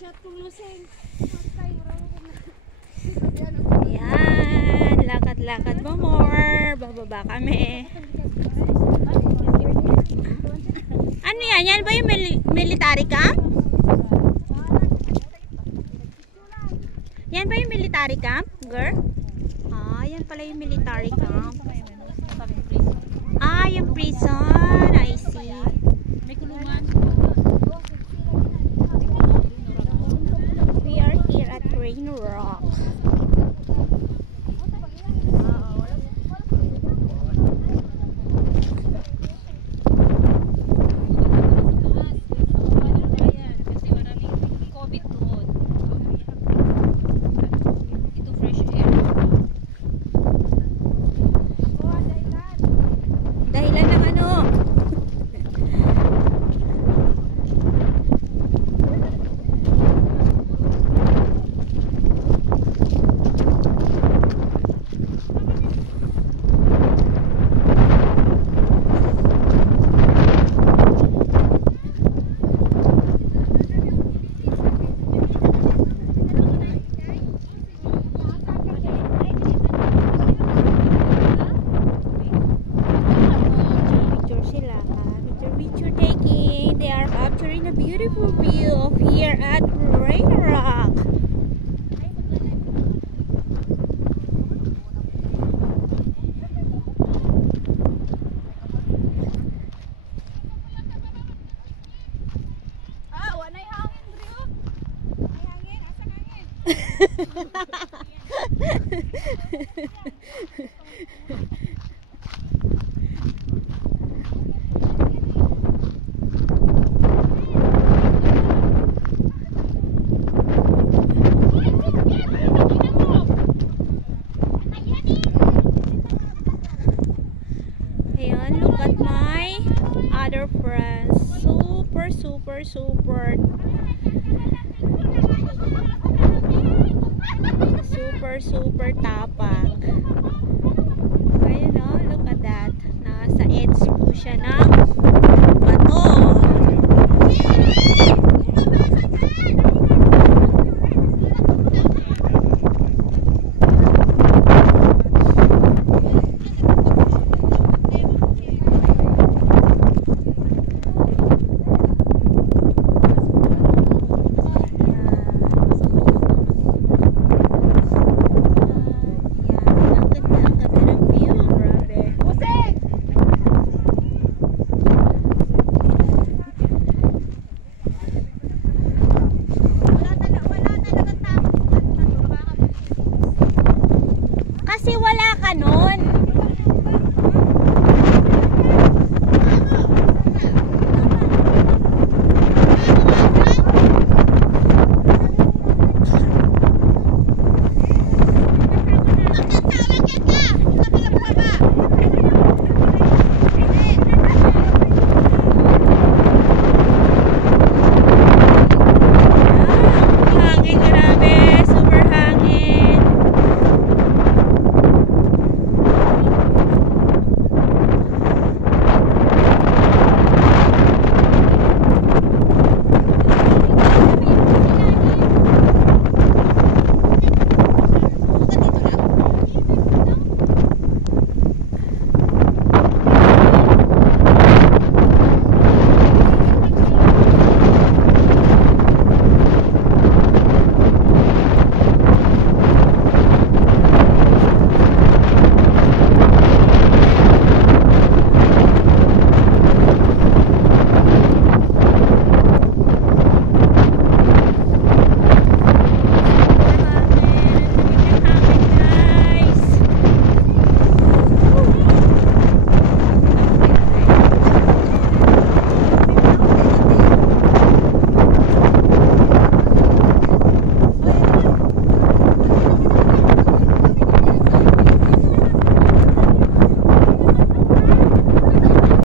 Ayan, lakad-lakad mo more. Bababa kami. Ano yan? Yan ba yung military camp? Yan ba yung military camp, girl? Ah, yan pala yung military camp. Ah, yung prison. I see. May kulungan. We are here at Rain Rock. Dahilan ng ano? Picture taking. They are capturing a beautiful view of here at Rain Rock. Ah, wala na hangin, bro. May hangin, asang hangin. Ayan, look at my other friends. Super, super, super. Super, super top.